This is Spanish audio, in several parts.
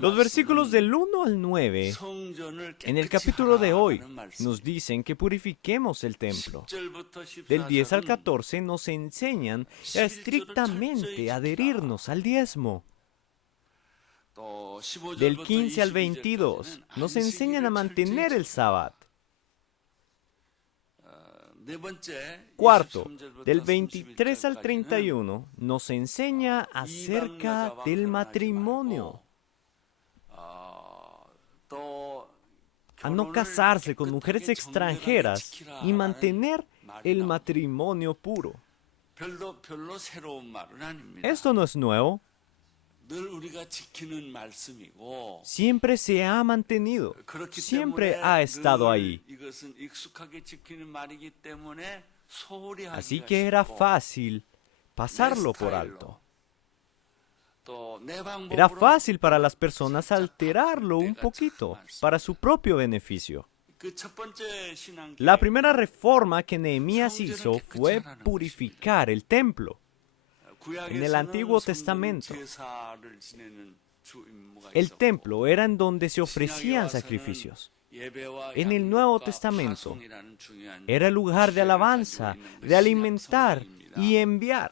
Los versículos del 1 al 9 en el capítulo de hoy nos dicen que purifiquemos el templo. Del 10 al 14 nos enseñan a estrictamente adherirnos al diezmo. Del 15 al 22 nos enseñan a mantener el sábado. Cuarto, del 23 al 31 nos enseña acerca del matrimonio. A no casarse con mujeres extranjeras y mantener el matrimonio puro. Esto no es nuevo. Siempre se ha mantenido, siempre ha estado ahí. Así que era fácil pasarlo por alto. Era fácil para las personas alterarlo un poquito para su propio beneficio. La primera reforma que Nehemías hizo fue purificar el templo. En el Antiguo Testamento, el templo era en donde se ofrecían sacrificios. En el Nuevo Testamento, era el lugar de alabanza, de alimentar y enviar.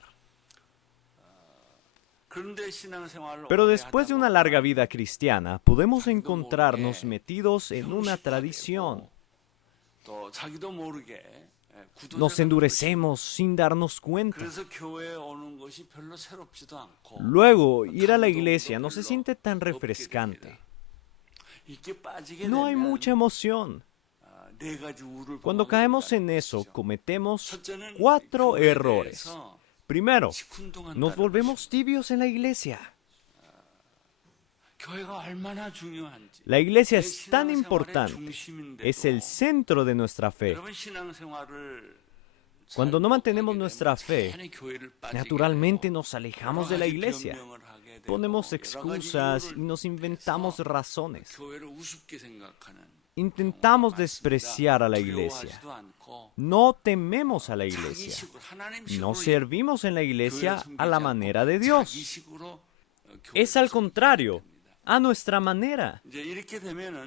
Pero después de una larga vida cristiana, podemos encontrarnos metidos en una tradición. Nos endurecemos sin darnos cuenta. Luego, ir a la iglesia no se siente tan refrescante. No hay mucha emoción. Cuando caemos en eso, cometemos 4 errores. Primero, nos volvemos tibios en la iglesia. La iglesia es tan importante, es el centro de nuestra fe. Cuando no mantenemos nuestra fe, naturalmente nos alejamos de la iglesia. Ponemos excusas y nos inventamos razones. Intentamos despreciar a la iglesia. No tememos a la iglesia. No servimos en la iglesia a la manera de Dios. Es al contrario, a nuestra manera.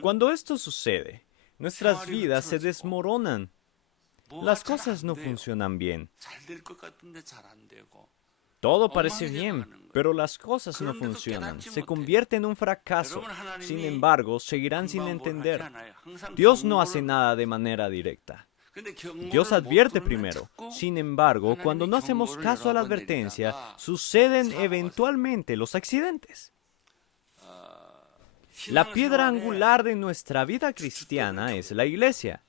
Cuando esto sucede, nuestras vidas se desmoronan. Las cosas no funcionan bien. Todo parece bien, pero las cosas no funcionan. Se convierte en un fracaso. Sin embargo, seguirán sin entender. Dios no hace nada de manera directa. Dios advierte primero. Sin embargo, cuando no hacemos caso a la advertencia, suceden eventualmente los accidentes. La piedra angular de nuestra vida cristiana es la iglesia.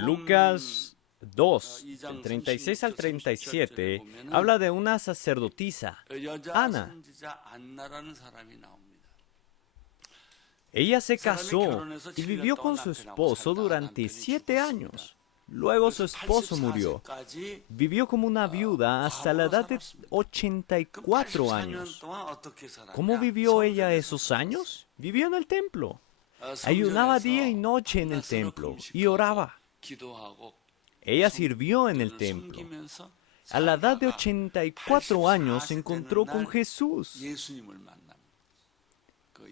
Lucas 2, del 36 al 37, habla de una sacerdotisa, Ana. Ella se casó y vivió con su esposo durante 7 años. Luego su esposo murió. Vivió como una viuda hasta la edad de 84 años. ¿Cómo vivió ella esos años? Vivió en el templo. Ayunaba día y noche en el templo y oraba. Ella sirvió en el templo. A la edad de 84 años se encontró con Jesús.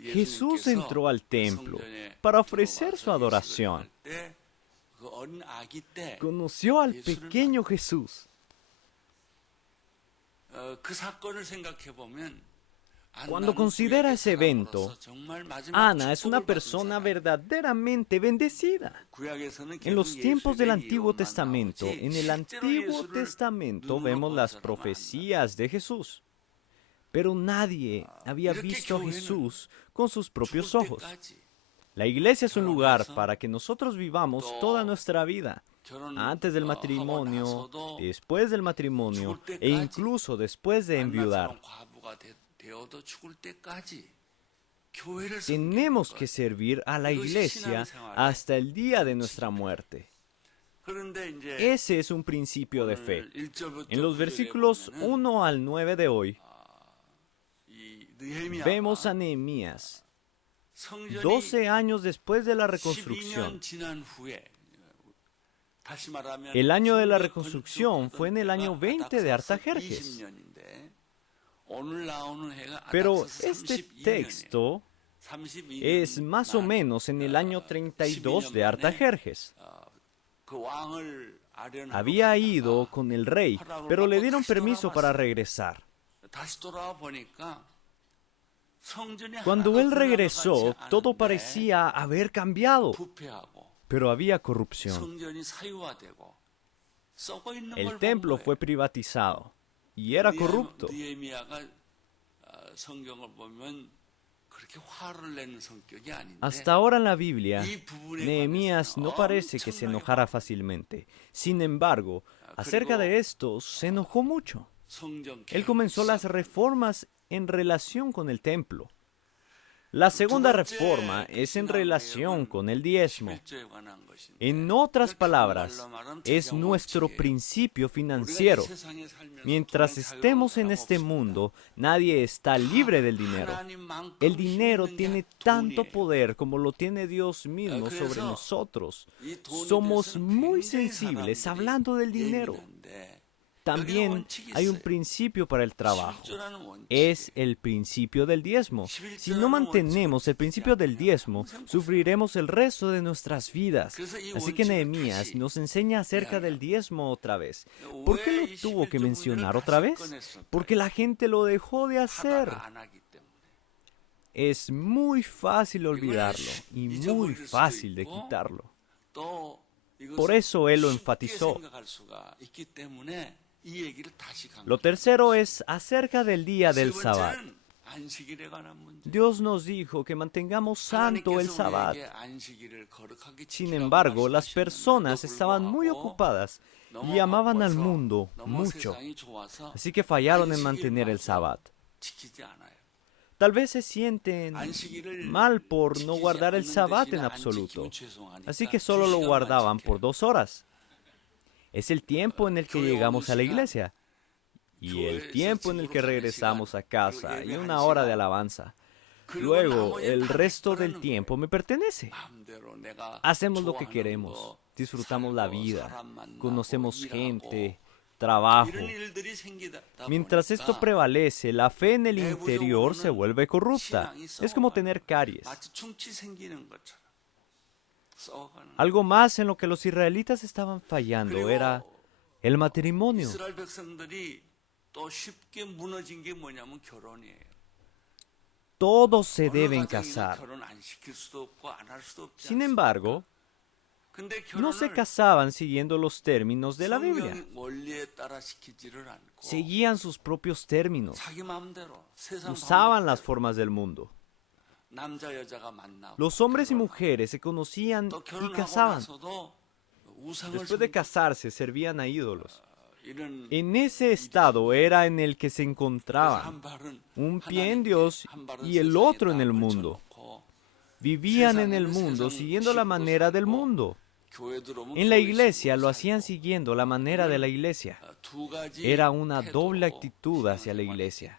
Jesús entró al templo para ofrecer su adoración. Conoció al pequeño Jesús. Cuando considera ese evento, Ana es una persona verdaderamente bendecida. En los tiempos del Antiguo Testamento, vemos las profecías de Jesús. Pero nadie había visto a Jesús con sus propios ojos. La iglesia es un lugar para que nosotros vivamos toda nuestra vida, antes del matrimonio, después del matrimonio e incluso después de enviudar. Tenemos que servir a la iglesia hasta el día de nuestra muerte. Ese es un principio de fe. En los versículos 1 al 9 de hoy, vemos a Nehemías, 12 años después de la reconstrucción. El año de la reconstrucción fue en el año 20 de Artajerjes. Pero este texto es más o menos en el año 32 de Artajerjes. Había ido con el rey, pero le dieron permiso para regresar. Cuando él regresó, todo parecía haber cambiado, pero había corrupción. El templo fue privatizado y era corrupto. Hasta ahora en la Biblia, Nehemías no parece que se enojara fácilmente. Sin embargo, acerca de esto, se enojó mucho. Él comenzó las reformas en relación con el templo. La segunda reforma es en relación con el diezmo. En otras palabras, es nuestro principio financiero. Mientras estemos en este mundo, nadie está libre del dinero. El dinero tiene tanto poder como lo tiene Dios mismo sobre nosotros. Somos muy sensibles hablando del dinero. También hay un principio para el trabajo. Es el principio del diezmo. Si no mantenemos el principio del diezmo, sufriremos el resto de nuestras vidas. Así que Nehemías nos enseña acerca del diezmo otra vez. ¿Por qué lo tuvo que mencionar otra vez? Porque la gente lo dejó de hacer. Es muy fácil olvidarlo y muy fácil de quitarlo. Por eso él lo enfatizó. Lo tercero es acerca del día del Sabbat. Dios nos dijo que mantengamos santo el Sabbat. Sin embargo, las personas estaban muy ocupadas y amaban al mundo mucho. Así que fallaron en mantener el Sabbat. Tal vez se sienten mal por no guardar el Sabbat en absoluto. Así que solo lo guardaban por 2 horas. Es el tiempo en el que llegamos a la iglesia y el tiempo en el que regresamos a casa y 1 hora de alabanza. Luego, el resto del tiempo me pertenece. Hacemos lo que queremos, disfrutamos la vida, conocemos gente, trabajo. Mientras esto prevalece, la fe en el interior se vuelve corrupta. Es como tener caries. Algo más en lo que los israelitas estaban fallando era el matrimonio. Todos se deben casar. Sin embargo, no se casaban siguiendo los términos de la Biblia. Seguían sus propios términos. Usaban las formas del mundo. Los hombres y mujeres se conocían y casaban. Después de casarse, servían a ídolos. En ese estado era en el que se encontraban, un pie en Dios y el otro en el mundo. Vivían en el mundo siguiendo la manera del mundo. En la iglesia lo hacían siguiendo la manera de la iglesia. Era una doble actitud hacia la iglesia.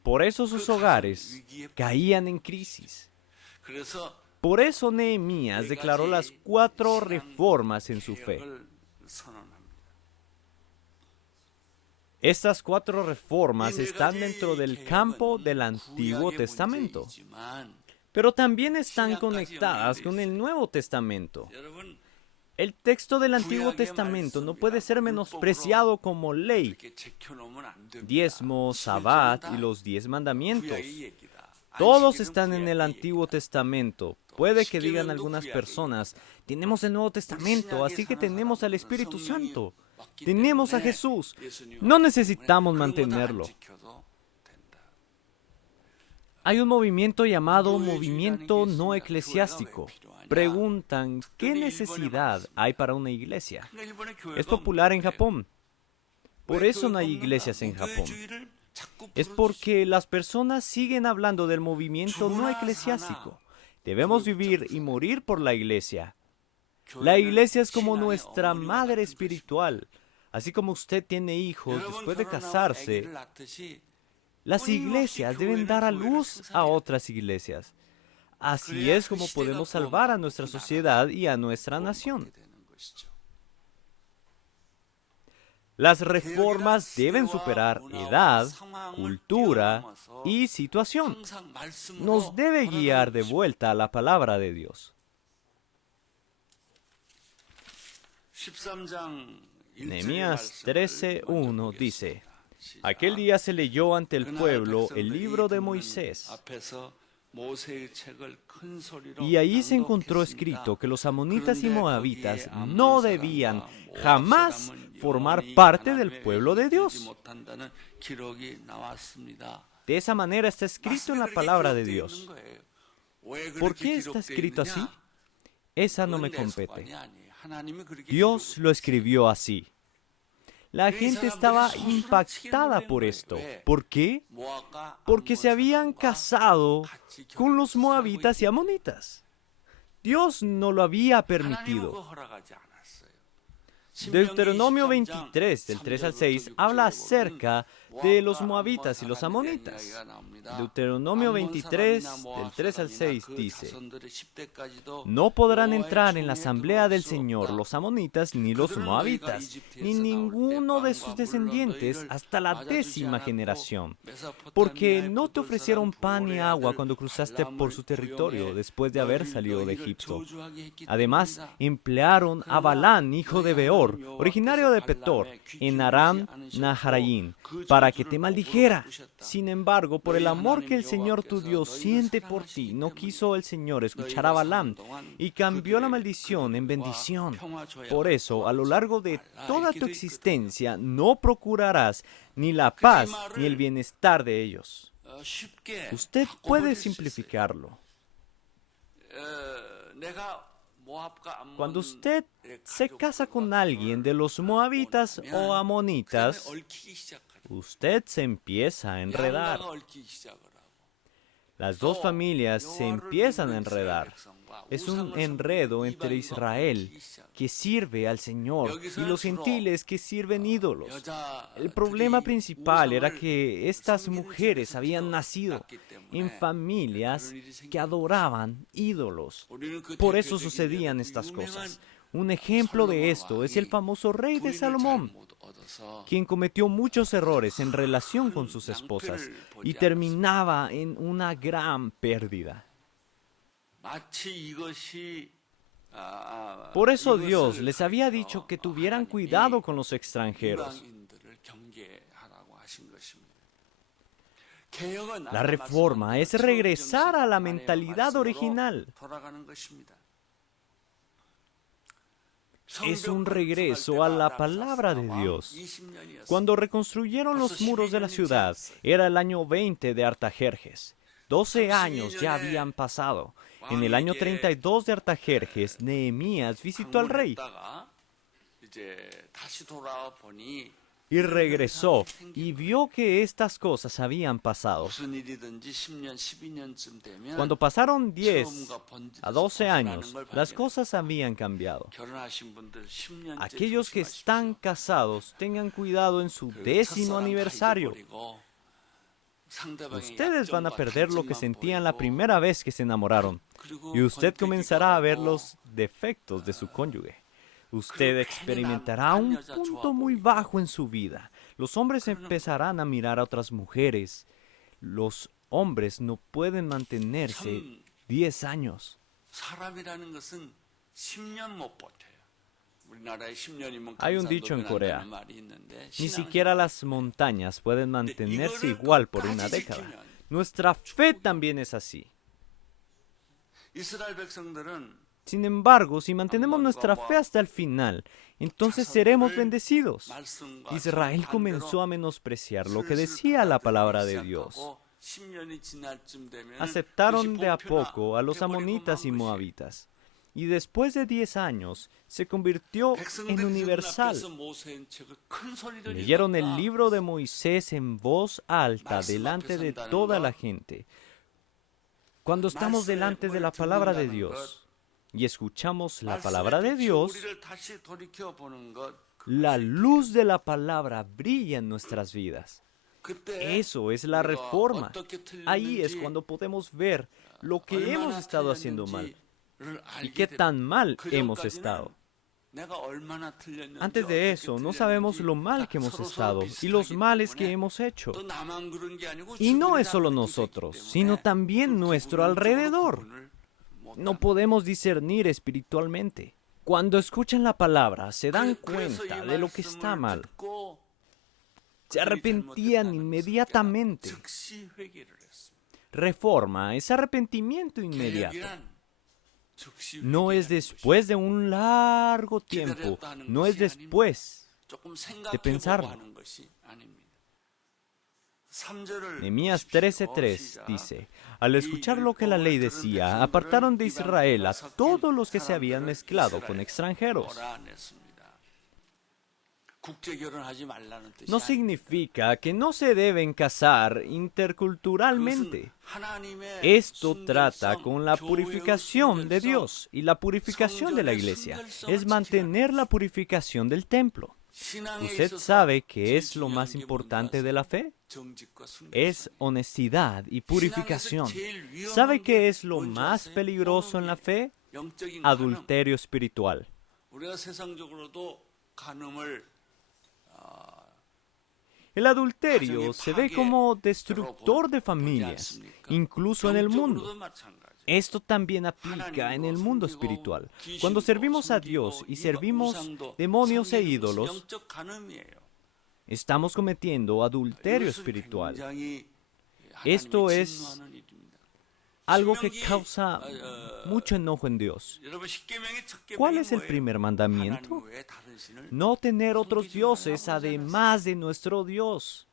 Por eso sus hogares caían en crisis. Por eso Nehemías declaró las 4 reformas en su fe. Estas 4 reformas están dentro del campo del Antiguo Testamento, pero también están conectadas con el Nuevo Testamento. El texto del Antiguo Testamento no puede ser menospreciado como ley. Diezmo, Sabbat y los 10 mandamientos. Todos están en el Antiguo Testamento. Puede que digan algunas personas, tenemos el Nuevo Testamento, así que tenemos al Espíritu Santo. Tenemos a Jesús. No necesitamos mantenerlo. Hay un movimiento llamado movimiento no eclesiástico. Preguntan, ¿qué necesidad hay para una iglesia? Es popular en Japón. Por eso no hay iglesias en Japón. Es porque las personas siguen hablando del movimiento no eclesiástico. Debemos vivir y morir por la iglesia. La iglesia es como nuestra madre espiritual. Así como usted tiene hijos después de casarse, las iglesias deben dar a luz a otras iglesias. Así es como podemos salvar a nuestra sociedad y a nuestra nación. Las reformas deben superar edad, cultura y situación. Nos debe guiar de vuelta a la palabra de Dios. Nehemías 13:1 dice: Aquel día se leyó ante el pueblo el libro de Moisés. Y ahí se encontró escrito que los amonitas y moabitas no debían jamás formar parte del pueblo de Dios. De esa manera está escrito en la palabra de Dios. ¿Por qué está escrito así? Esa no me compete. Dios lo escribió así. La gente estaba impactada por esto. ¿Por qué? Porque se habían casado con los moabitas y amonitas. Dios no lo había permitido. Deuteronomio 23, del 3 al 6, habla acerca de los moabitas y los amonitas. Deuteronomio 23, del 3 al 6 dice: No podrán entrar en la asamblea del Señor los amonitas ni los moabitas, ni ninguno de sus descendientes hasta la 10ª generación, porque no te ofrecieron pan ni agua cuando cruzaste por su territorio después de haber salido de Egipto. Además, emplearon a Balán, hijo de Beor, originario de Petor, en Aram Naharaim, para que te maldijera. Sin embargo, por el amor que el Señor tu Dios siente por ti, no quiso el Señor escuchar a Balaam y cambió la maldición en bendición. Por eso, a lo largo de toda tu existencia, no procurarás ni la paz ni el bienestar de ellos. Usted puede simplificarlo. Cuando usted se casa con alguien de los moabitas o amonitas, usted se empieza a enredar. Las dos familias se empiezan a enredar. Es un enredo entre Israel, que sirve al Señor, y los gentiles que sirven ídolos. El problema principal era que estas mujeres habían nacido en familias que adoraban ídolos. Por eso sucedían estas cosas. Un ejemplo de esto es el famoso rey de Salomón, quien cometió muchos errores en relación con sus esposas y terminaba en una gran pérdida. Por eso Dios les había dicho que tuvieran cuidado con los extranjeros. La reforma es regresar a la mentalidad original. Es un regreso a la palabra de Dios. Cuando reconstruyeron los muros de la ciudad, era el año 20 de Artajerjes. 12 años ya habían pasado. En el año 32 de Artajerjes, Nehemías visitó al rey y regresó y vio que estas cosas habían pasado. Cuando pasaron 10 a 12 años, las cosas habían cambiado. Aquellos que están casados, tengan cuidado en su 10º aniversario. Ustedes van a perder lo que sentían la primera vez que se enamoraron, y usted comenzará a ver los defectos de su cónyuge. Usted experimentará un punto muy bajo en su vida. Los hombres empezarán a mirar a otras mujeres. Los hombres no pueden mantenerse 10 años. Hay un dicho en Corea: ni siquiera las montañas pueden mantenerse igual por una década. Nuestra fe también es así. Sin embargo, si mantenemos nuestra fe hasta el final, entonces seremos bendecidos. Israel comenzó a menospreciar lo que decía la palabra de Dios. Aceptaron de a poco a los amonitas y moabitas. Y después de 10 años, se convirtió en universal. Leyeron el libro de Moisés en voz alta delante de toda la gente. Cuando estamos delante de la palabra de Dios y escuchamos la palabra de Dios, la luz de la palabra brilla en nuestras vidas. Eso es la reforma. Ahí es cuando podemos ver lo que hemos estado haciendo mal y qué tan mal hemos estado. Antes de eso, no sabemos lo mal que hemos estado y los males que hemos hecho. Y no es solo nosotros, sino también nuestro alrededor. No podemos discernir espiritualmente. Cuando escuchan la palabra, se dan cuenta de lo que está mal. Se arrepentían inmediatamente. Reforma es arrepentimiento inmediato. No es después de un largo tiempo, no es después de pensarlo. Nehemías 13:3 dice: al escuchar lo que la ley decía, apartaron de Israel a todos los que se habían mezclado con extranjeros. No significa que no se deben casar interculturalmente. Esto trata con la purificación de Dios y la purificación de la iglesia. Es mantener la purificación del templo. ¿Usted sabe qué es lo más importante de la fe? Es honestidad y purificación. ¿Sabe qué es lo más peligroso en la fe? Adulterio espiritual. El adulterio se ve como destructor de familias, incluso en el mundo. Esto también aplica en el mundo espiritual. Cuando servimos a Dios y servimos demonios e ídolos, estamos cometiendo adulterio espiritual. Esto es algo que causa mucho enojo en Dios. ¿Cuál es el primer mandamiento? No tener otros dioses además de nuestro Dios.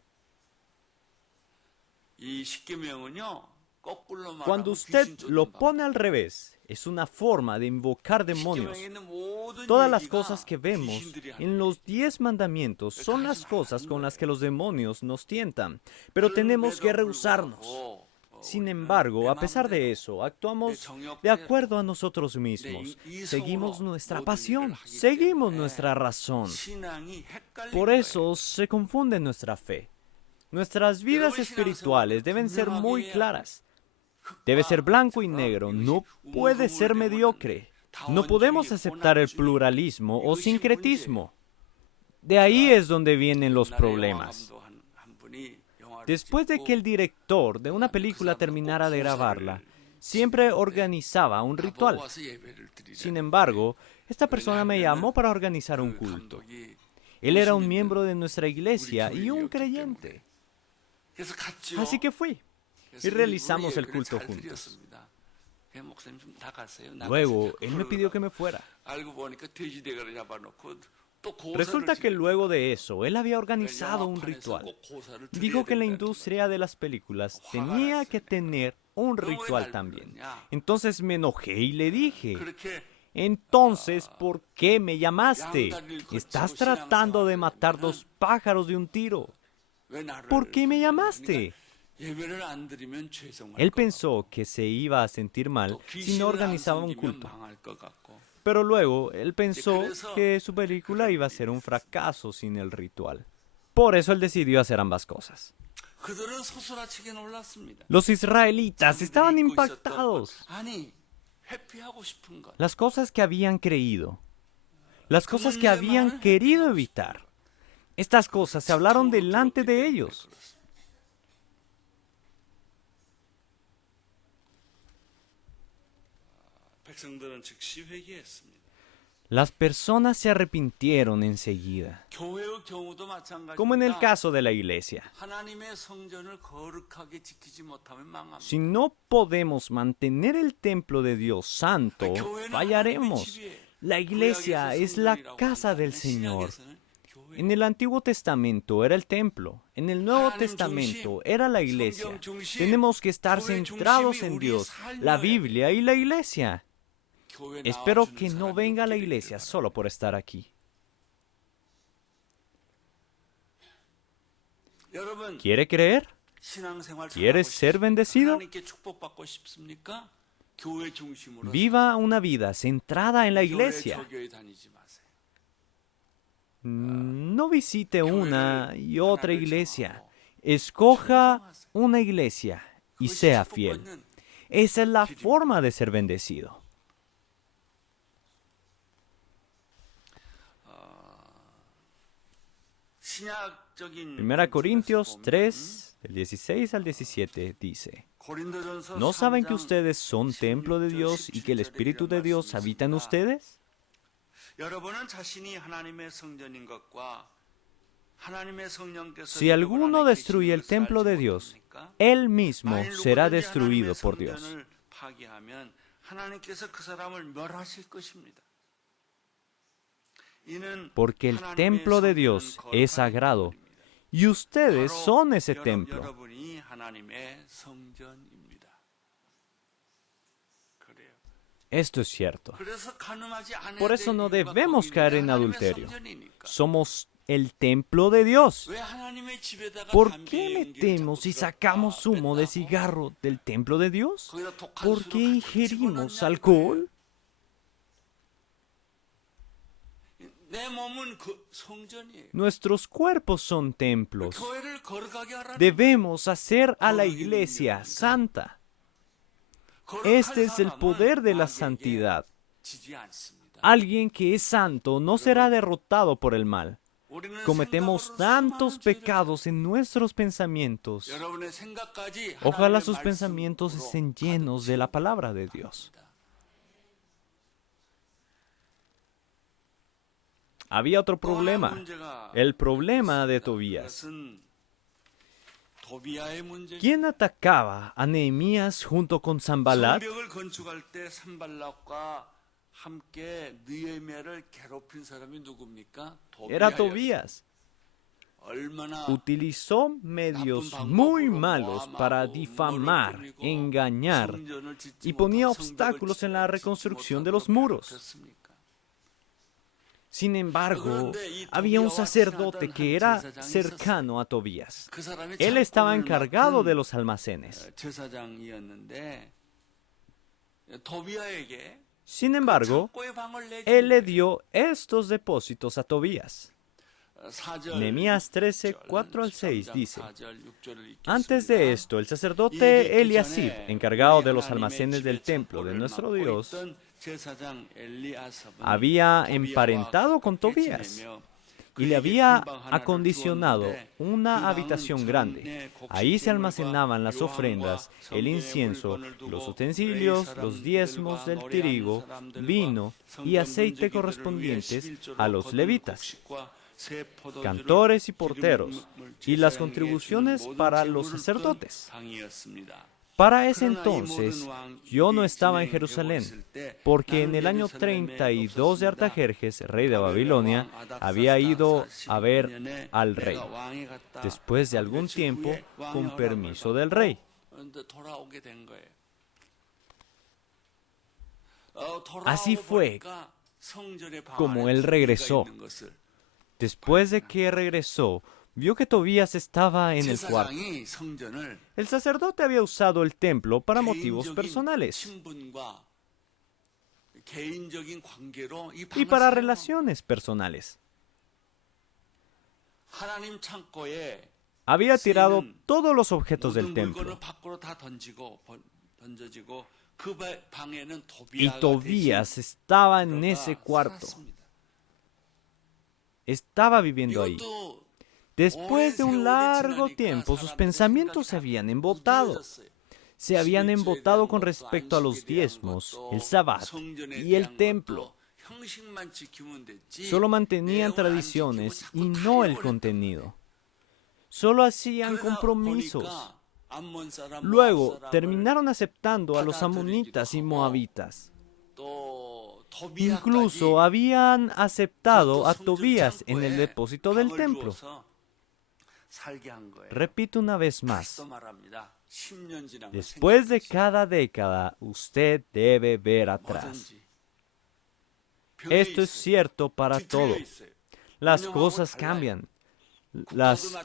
Cuando usted lo pone al revés, es una forma de invocar demonios. Todas las cosas que vemos en los 10 mandamientos son las cosas con las que los demonios nos tientan, pero tenemos que rehusarnos. Sin embargo, a pesar de eso, actuamos de acuerdo a nosotros mismos. Seguimos nuestra pasión, seguimos nuestra razón. Por eso se confunde nuestra fe. Nuestras vidas espirituales deben ser muy claras. Debe ser blanco y negro, no puede ser mediocre. No podemos aceptar el pluralismo o sincretismo. De ahí es donde vienen los problemas. Después de que el director de una película terminara de grabarla, siempre organizaba un ritual. Sin embargo, esta persona me llamó para organizar un culto. Él era un miembro de nuestra iglesia y un creyente. Así que fui y realizamos el culto juntos. Luego, él me pidió que me fuera. Resulta que luego de eso, él había organizado un ritual. Dijo que en la industria de las películas tenía que tener un ritual también. Entonces me enojé y le dije: entonces, ¿por qué me llamaste? Estás tratando de matar 2 pájaros de un tiro. ¿Por qué me llamaste? Él pensó que se iba a sentir mal si no organizaba un culto. Pero luego, él pensó que su película iba a ser un fracaso sin el ritual. Por eso él decidió hacer ambas cosas. Los israelitas estaban impactados. Las cosas que habían creído, las cosas que habían querido evitar, estas cosas se hablaron delante de ellos. Las personas se arrepintieron enseguida, como en el caso de la iglesia. Si no podemos mantener el templo de Dios santo, fallaremos. La iglesia es la casa del Señor. En el Antiguo Testamento era el templo, en el Nuevo Testamento era la iglesia. Tenemos que estar centrados en Dios, la Biblia y la iglesia. Espero que no venga a la iglesia solo por estar aquí. ¿Quiere creer? ¿Quiere ser bendecido? Viva una vida centrada en la iglesia. No visite una y otra iglesia. Escoja una iglesia y sea fiel. Esa es la forma de ser bendecido. Primera Corintios 3, del 16 al 17, dice: ¿No saben que ustedes son templo de Dios y que el Espíritu de Dios habita en ustedes? Si alguno destruye el templo de Dios, él mismo será destruido por Dios. Porque el templo de Dios es sagrado y ustedes son ese templo. Esto es cierto. Por eso no debemos caer en adulterio. Somos el templo de Dios. ¿Por qué metemos y sacamos humo de cigarro del templo de Dios? ¿Por qué ingerimos alcohol? Nuestros cuerpos son templos. Debemos hacer a la iglesia santa. Este es el poder de la santidad. Alguien que es santo no será derrotado por el mal. Cometemos tantos pecados en nuestros pensamientos. Ojalá sus pensamientos estén llenos de la palabra de Dios. Había otro problema, el problema de Tobías. ¿Quién atacaba a Nehemías junto con Sanbalat? Era Tobías. Utilizó medios muy malos para difamar, engañar y ponía obstáculos en la reconstrucción de los muros. Sin embargo, había un sacerdote que era cercano a Tobías. Él estaba encargado de los almacenes. Sin embargo, él le dio estos depósitos a Tobías. Nehemías 13, 4 al 6 dice: Antes de esto, el sacerdote Eliasib, encargado de los almacenes del templo de nuestro Dios, había emparentado con Tobías y le había acondicionado una habitación grande. Ahí se almacenaban las ofrendas, el incienso, los utensilios, los diezmos del trigo, vino y aceite correspondientes a los levitas, cantores y porteros, y las contribuciones para los sacerdotes. Para ese entonces, yo no estaba en Jerusalén, porque en el año 32 de Artajerjes, rey de Babilonia, había ido a ver al rey, después de algún tiempo, con permiso del rey. Así fue como él regresó. Después de que regresó, vio que Tobías estaba en el cuarto. El sacerdote había usado el templo para motivos personales y para relaciones personales. Había tirado todos los objetos del templo. Y Tobías estaba en ese cuarto. Estaba viviendo ahí. Después de un largo tiempo, sus pensamientos se habían embotado. Se habían embotado con respecto a los diezmos, el sabbat y el templo. Solo mantenían tradiciones y no el contenido. Solo hacían compromisos. Luego terminaron aceptando a los amonitas y moabitas. Incluso habían aceptado a Tobías en el depósito del templo. Repito una vez más. Después de cada década, usted debe ver atrás. Esto es cierto para todo. Las cosas cambian. Las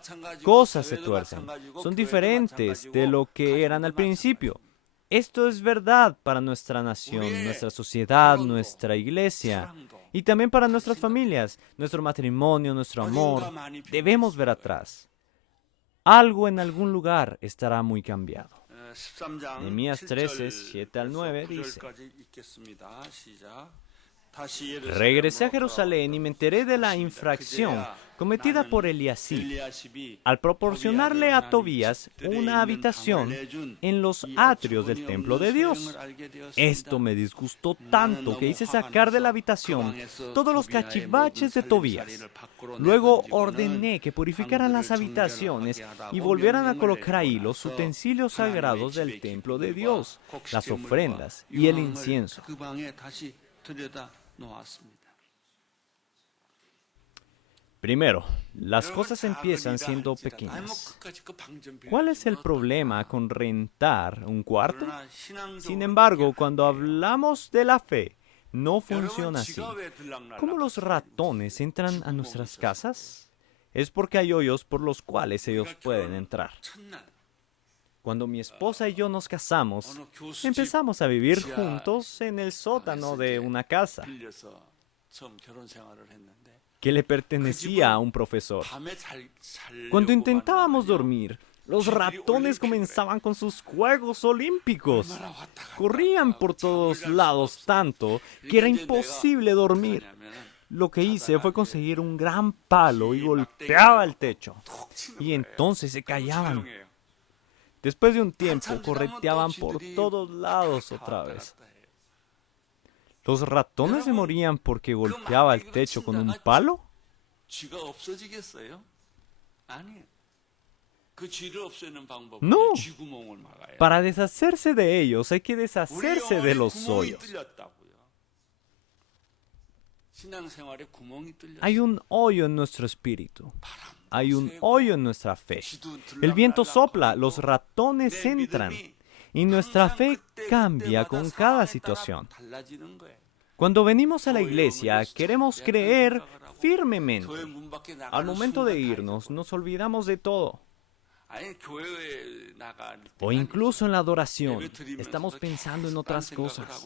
cosas se tuercen. Son diferentes de lo que eran al principio. Esto es verdad para nuestra nación, nuestra sociedad, nuestra iglesia y también para nuestras familias, nuestro matrimonio, nuestro amor. Debemos ver atrás. Algo en algún lugar estará muy cambiado. Nehemías 13, 7 al 9 dice: Regresé a Jerusalén y me enteré de la infracción cometida por Eliasib, al proporcionarle a Tobías una habitación en los atrios del templo de Dios. Esto me disgustó tanto que hice sacar de la habitación todos los cachivaches de Tobías. Luego ordené que purificaran las habitaciones y volvieran a colocar ahí los utensilios sagrados del templo de Dios, las ofrendas y el incienso. Primero, las cosas empiezan siendo pequeñas. ¿Cuál es el problema con rentar un cuarto? Sin embargo, cuando hablamos de la fe, no funciona así. ¿Cómo los ratones entran a nuestras casas? Es porque hay hoyos por los cuales ellos pueden entrar. Cuando mi esposa y yo nos casamos, empezamos a vivir juntos en el sótano de una casa que le pertenecía a un profesor. Cuando intentábamos dormir, los ratones comenzaban con sus juegos olímpicos. Corrían por todos lados tanto que era imposible dormir. Lo que hice fue conseguir un gran palo y golpeaba el techo. Y entonces se callaban. Después de un tiempo, correteaban por todos lados otra vez. ¿Los ratones se morían porque golpeaba el techo con un palo? No. Para deshacerse de ellos hay que deshacerse de los hoyos. Hay un hoyo en nuestro espíritu. Hay un hoyo en nuestra fe. El viento sopla, los ratones entran. Y nuestra fe cambia con cada situación. Cuando venimos a la iglesia, queremos creer firmemente. Al momento de irnos, nos olvidamos de todo. O incluso en la adoración, estamos pensando en otras cosas.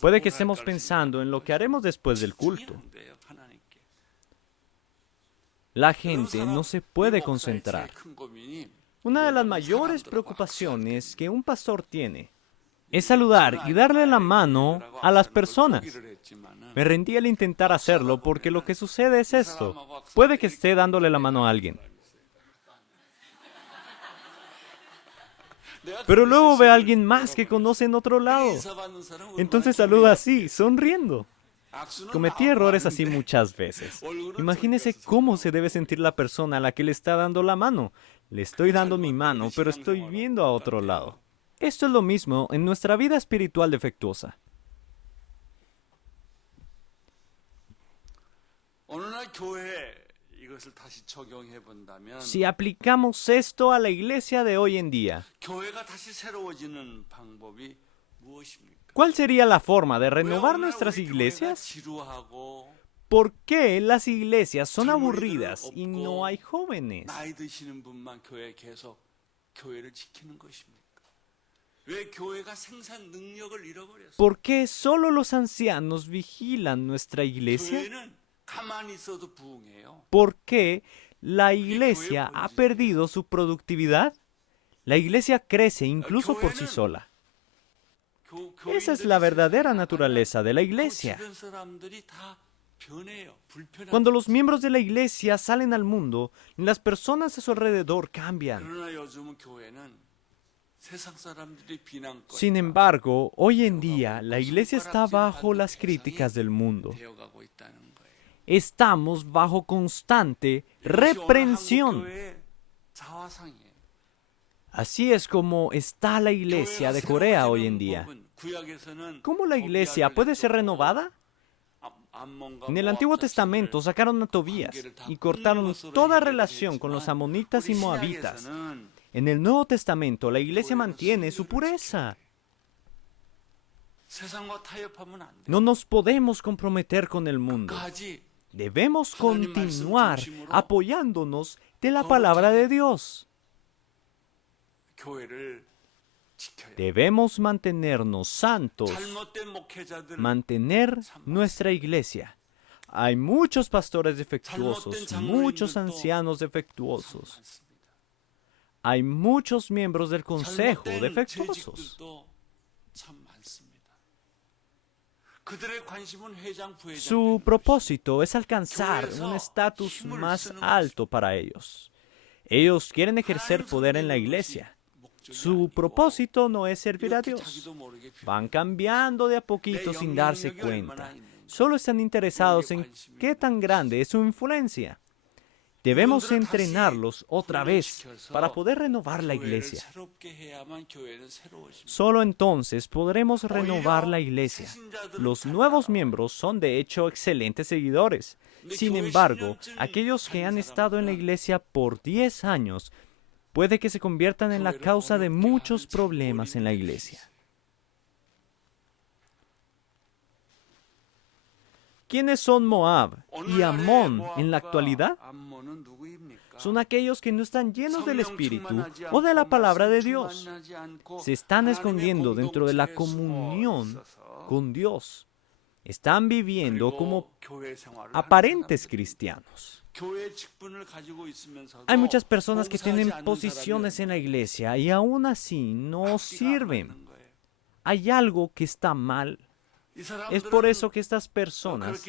Puede que estemos pensando en lo que haremos después del culto. La gente no se puede concentrar. Una de las mayores preocupaciones que un pastor tiene es saludar y darle la mano a las personas. Me rendí al intentar hacerlo porque lo que sucede es esto. Puede que esté dándole la mano a alguien, pero luego ve a alguien más que conoce en otro lado. Entonces saluda así, sonriendo. Cometí errores así muchas veces. Imagínese cómo se debe sentir la persona a la que le está dando la mano. Le estoy dando mi mano, pero estoy viendo a otro lado. Esto es lo mismo en nuestra vida espiritual defectuosa. Si aplicamos esto a la iglesia de hoy en día, ¿cuál sería la forma de renovar nuestras iglesias? ¿Por qué las iglesias son aburridas y no hay jóvenes? ¿Por qué solo los ancianos vigilan nuestra iglesia? ¿Por qué la iglesia ha perdido su productividad? La iglesia crece incluso por sí sola. Esa es la verdadera naturaleza de la iglesia. Cuando los miembros de la iglesia salen al mundo, las personas a su alrededor cambian. Sin embargo, hoy en día, la iglesia está bajo las críticas del mundo. Estamos bajo constante reprensión. Así es como está la iglesia de Corea hoy en día. ¿Cómo la iglesia puede ser renovada? En el Antiguo Testamento sacaron a Tobías y cortaron toda relación con los amonitas y moabitas. En el Nuevo Testamento, la iglesia mantiene su pureza. No nos podemos comprometer con el mundo. Debemos continuar apoyándonos de la palabra de Dios. Debemos mantenernos santos, mantener nuestra iglesia. Hay muchos pastores defectuosos, muchos ancianos defectuosos. Hay muchos miembros del consejo defectuosos. Su propósito es alcanzar un estatus más alto para ellos. Ellos quieren ejercer poder en la iglesia. Su propósito no es servir a Dios. Van cambiando de a poquito sin darse cuenta. Solo están interesados en qué tan grande es su influencia. Debemos entrenarlos otra vez para poder renovar la iglesia. Solo entonces podremos renovar la iglesia. Los nuevos miembros son de hecho excelentes seguidores. Sin embargo, aquellos que han estado en la iglesia por 10 años puede que se conviertan en la causa de muchos problemas en la iglesia. ¿Quiénes son Moab y Amón en la actualidad? Son aquellos que no están llenos del Espíritu o de la palabra de Dios. Se están escondiendo dentro de la comunión con Dios. Están viviendo como aparentes cristianos. Hay muchas personas que tienen posiciones en la iglesia y aún así no sirven. Hay algo que está mal. Es por eso que estas personas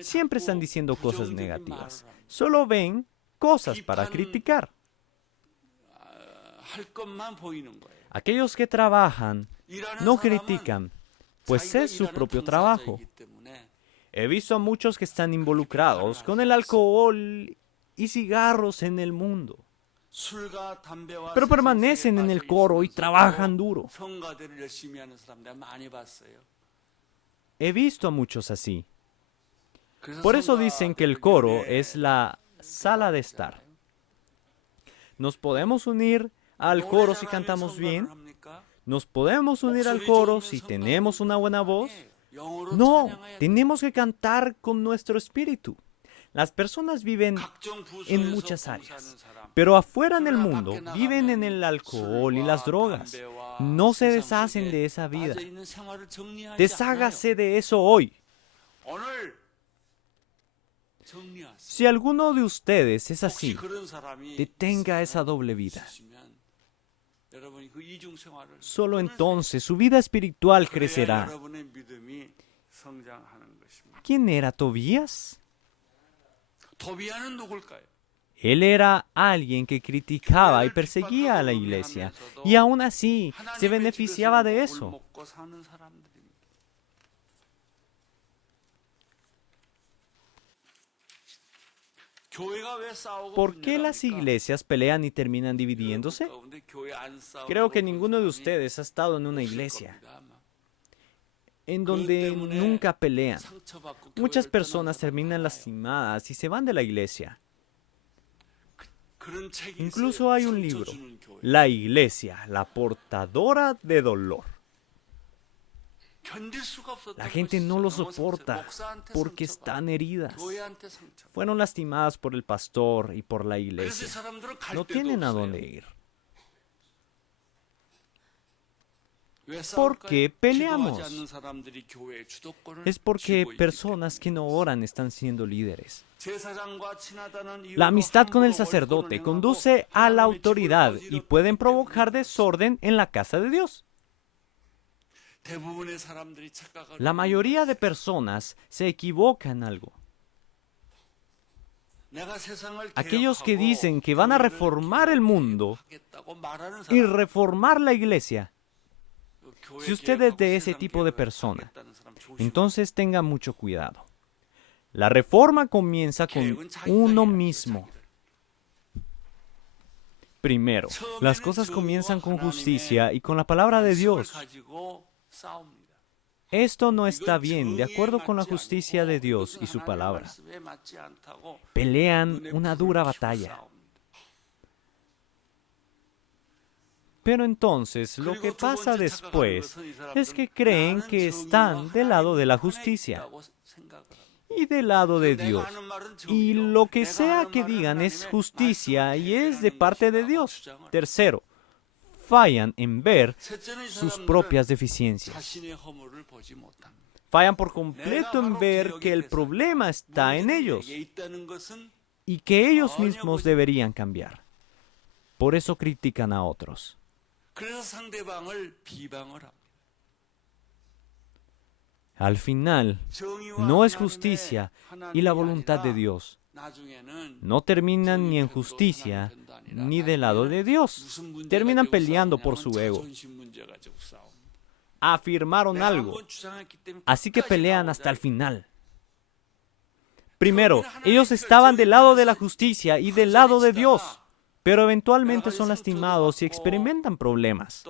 siempre están diciendo cosas negativas. Solo ven cosas para criticar. Aquellos que trabajan no critican, pues es su propio trabajo. He visto a muchos que están involucrados con el alcohol y cigarros en el mundo, pero permanecen en el coro y trabajan duro. He visto a muchos así. Por eso dicen que el coro es la sala de estar. ¿Nos podemos unir al coro si cantamos bien? ¿Nos podemos unir al coro si tenemos una buena voz? No, tenemos que cantar con nuestro espíritu. Las personas viven en muchas áreas, pero afuera en el mundo viven en el alcohol y las drogas. No se deshacen de esa vida. Deshágase de eso hoy. Si alguno de ustedes es así, detenga esa doble vida. Solo entonces su vida espiritual crecerá. ¿Quién era Tobías? Él era alguien que criticaba y perseguía a la iglesia, y aún así se beneficiaba de eso. ¿Por qué las iglesias pelean y terminan dividiéndose? Creo que ninguno de ustedes ha estado en una iglesia en donde nunca pelean. Muchas personas terminan lastimadas y se van de la iglesia. Incluso hay un libro, La iglesia, la portadora de dolor. La gente no lo soporta porque están heridas. Fueron lastimadas por el pastor y por la iglesia. No tienen a dónde ir. ¿Por qué peleamos? Es porque personas que no oran están siendo líderes. La amistad con el sacerdote conduce a la autoridad y pueden provocar desorden en la casa de Dios. La mayoría de personas se equivocan en algo. Aquellos que dicen que van a reformar el mundo y reformar la iglesia, si usted es de ese tipo de persona, entonces tenga mucho cuidado. La reforma comienza con uno mismo. Primero, las cosas comienzan con justicia y con la palabra de Dios. Esto no está bien, de acuerdo con la justicia de Dios y su palabra. Pelean una dura batalla. Pero entonces lo que pasa después es que creen que están del lado de la justicia y del lado de Dios. Y lo que sea que digan es justicia y es de parte de Dios. Tercero, fallan en ver sus propias deficiencias. Fallan por completo en ver que el problema está en ellos y que ellos mismos deberían cambiar. Por eso critican a otros. Al final, no es justicia y la voluntad de Dios. No terminan ni en justicia ni del lado de Dios. Terminan peleando por su ego. Afirmaron algo, así que pelean hasta el final. Primero, ellos estaban del lado de la justicia y del lado de Dios, pero eventualmente son lastimados y experimentan problemas.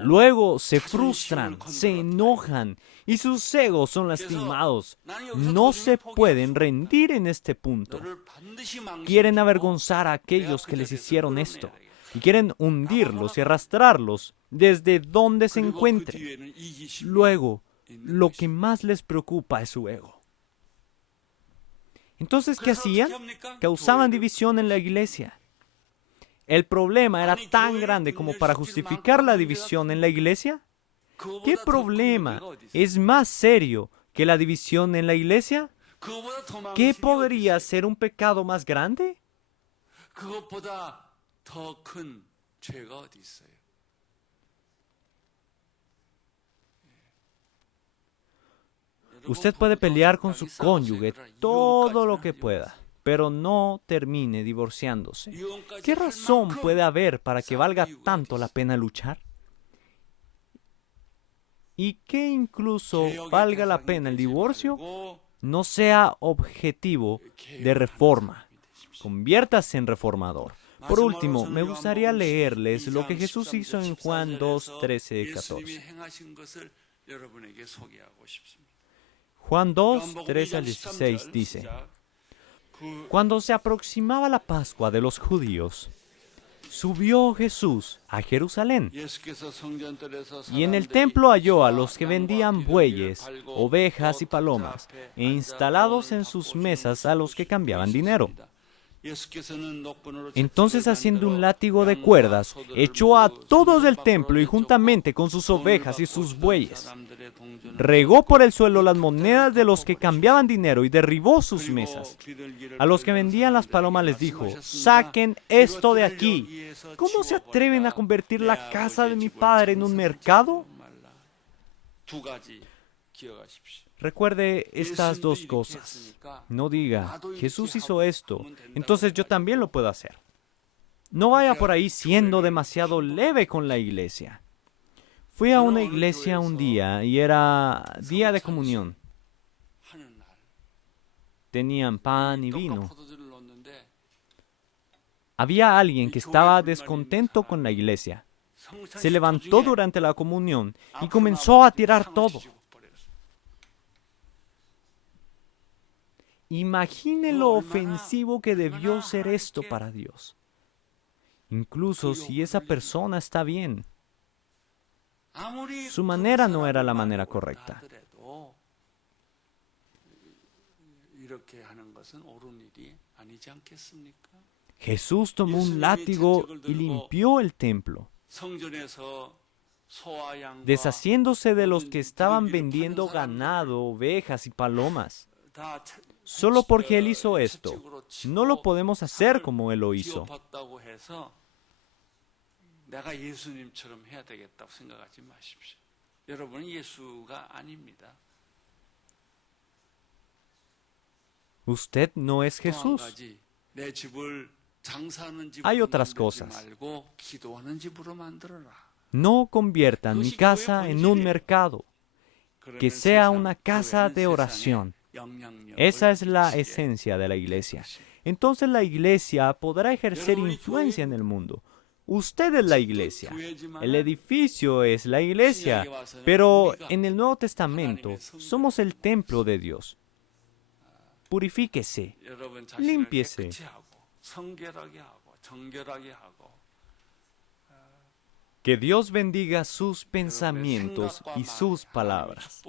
Luego se frustran, se enojan y sus egos son lastimados. No se pueden rendir en este punto. Quieren avergonzar a aquellos que les hicieron esto y quieren hundirlos y arrastrarlos desde donde se encuentren. Luego, lo que más les preocupa es su ego. Entonces, ¿qué hacían? Causaban división en la iglesia. ¿El problema era tan grande como para justificar la división en la iglesia? ¿Qué problema es más serio que la división en la iglesia? ¿Qué podría ser un pecado más grande? Usted puede pelear con su cónyuge todo lo que pueda, pero no termine divorciándose. ¿Qué razón puede haber para que valga tanto la pena luchar? ¿Y que incluso valga la pena el divorcio? No sea objetivo de reforma. Conviértase en reformador. Por último, me gustaría leerles lo que Jesús hizo en Juan 2, 13, 14. Juan 2, 13 al 16 dice: Cuando se aproximaba la Pascua de los judíos, subió Jesús a Jerusalén, y en el templo halló a los que vendían bueyes, ovejas y palomas, e instalados en sus mesas a los que cambiaban dinero. Entonces, haciendo un látigo de cuerdas, echó a todos del templo y juntamente con sus ovejas y sus bueyes. Regó por el suelo las monedas de los que cambiaban dinero y derribó sus mesas. A los que vendían las palomas les dijo: saquen esto de aquí. ¿Cómo se atreven a convertir la casa de mi padre en un mercado? Recuerde estas dos cosas. No diga: Jesús hizo esto, entonces yo también lo puedo hacer. No vaya por ahí siendo demasiado leve con la iglesia. Fui a una iglesia un día y era día de comunión. Tenían pan y vino. Había alguien que estaba descontento con la iglesia. Se levantó durante la comunión y comenzó a tirar todo. Imagine lo ofensivo que debió ser esto para Dios. Incluso si esa persona está bien, su manera no era la manera correcta. Jesús tomó un látigo y limpió el templo, deshaciéndose de los que estaban vendiendo ganado, ovejas y palomas. Solo porque Él hizo esto, no lo podemos hacer como Él lo hizo. Usted no es Jesús. Hay otras cosas. No conviertan mi casa en un mercado, que sea una casa de oración. Esa es la esencia de la iglesia. Entonces la iglesia podrá ejercer influencia en el mundo. Usted es la iglesia. El edificio es la iglesia. Pero en el Nuevo Testamento somos el templo de Dios. Purifíquese. Límpiese. Que Dios bendiga sus pensamientos y sus palabras.